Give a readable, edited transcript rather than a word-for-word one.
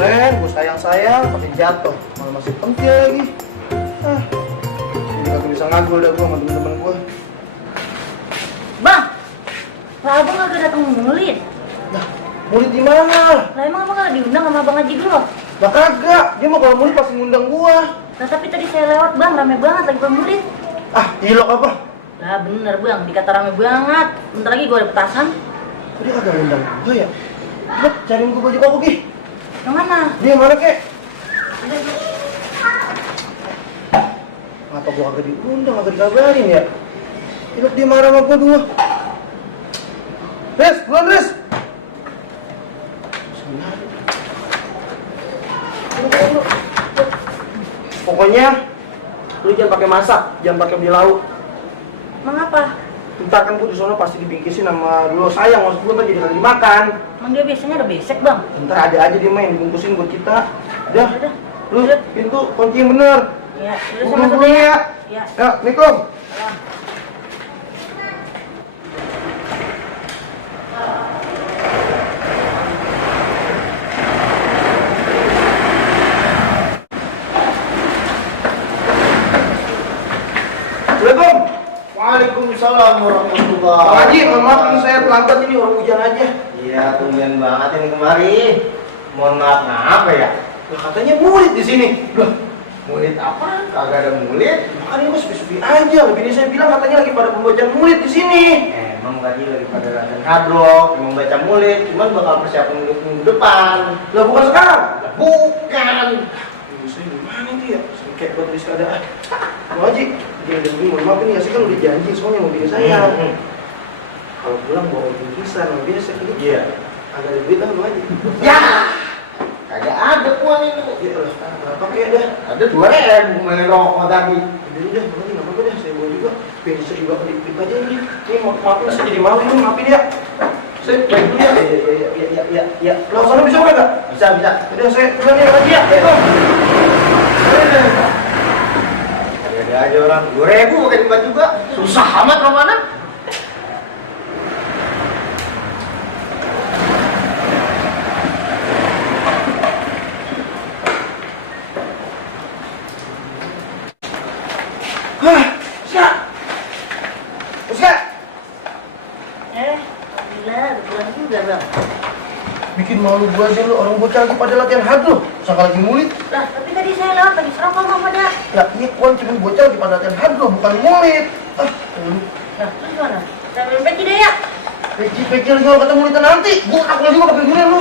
Keren, gue sayang-sayang, pakai jatuh. Malah masih pentil lagi. Jadi kagak bisa ngagul dah gue sama temen-temen gue. Bang, lah abang kagak datang mulit. Nah, mulit di mana? Lah emang abang kagak diundang sama Bang Haji dulu? Lah kagak, dia mau kalau mulit pasti ngundang gue. Nah tapi tadi saya lewat bang, rame banget lagi pemulit. Ah, ilok apa? Lah bener bang, dikata rame banget. Bentar lagi gue ada petasan. Kok dia kagak ngundang gue ya? Cepet, cariin gue baju koko, Ki. Yang mana? Dia mana, Kek? Ngapa gue kagak diundang, kagak dikabarin ya? Ilok dia marah sama gue dulu. Res, buruan Res! Pokoknya lu jangan pakai masak, jangan pakai beli lauk. Emang apa? Ntar kan gue di sono pasti dibingkisin sama dulu sayang, maksud gue ntar jadi lagi dimakan. Emang dia biasanya ada besek bang? Ntar ada aja dia main dibungkusin buat kita. Udah, Udah. lu pintu kunci yang bener. Ya, udah Bukan sama dulu ya. Ya. Ya, Assalamualaikum. Salam. Assalamualaikum. Waalaikumsalam warahmatullahi Bang Haji, mohon maaf wabarakatuh. ini saya terlambat ini orang hujan aja. Iya, tumben banget ini kemari. Mohon maaf, apa ya? Lah katanya murid di sini. Lah, Murid apa? Kagak ada murid. makanya gue sepi-sepi aja. Bini saya bilang katanya lagi pada pembacaan murid di sini. Emang tadi lagi pada latihan hadroh, mau baca murid, cuman bakal persiapan untuk minggu depan. Lah bukan sekarang. Lah, bukan. Bini saya gimana nih ya? Saya kayak buat tulis keadaan. Bang Haji, dia udah mohon maaf ini ya, saya kan udah janji semuanya sama bini saya. Kalau pulang bawa bingkisan, biasa gitu. Iya. Agak ada duit lah Bang Haji. Ya. Kagak ada uang ini. Ya Allah, berapa kayak dah? Ada 2.000 main rokok tadi. Jadi udah, Bang Haji nggak apa-apa dah, saya bawa juga. Bini saya juga kedip aja ini. Ini maafin saya jadi malu ini, maafin ya. Saya baik dulu ya. Iya. Lo sana bisa nggak? Bisa, bisa. Udah saya pulang ya Bang Haji ya. Ada aja orang 2.000 pakai dibuat juga. Susah amat Romana. Siap. Siap. Alhamdulillah, udah pulang juga bang. Bikin malu gua aja lu, orang bocah lagi pada latihan hadroh. Sangka lagi murid. Lah tapi tadi saya lewat lagi serokol bang pada. Lah, ini kuan cuma bocah lagi pada latihan hadroh, bukan murid. Lu Nah terus gimana? Saya ambil peci deh ya. peci lagi kalau kata muridnya nanti. Gua aku juga pakai gini lu.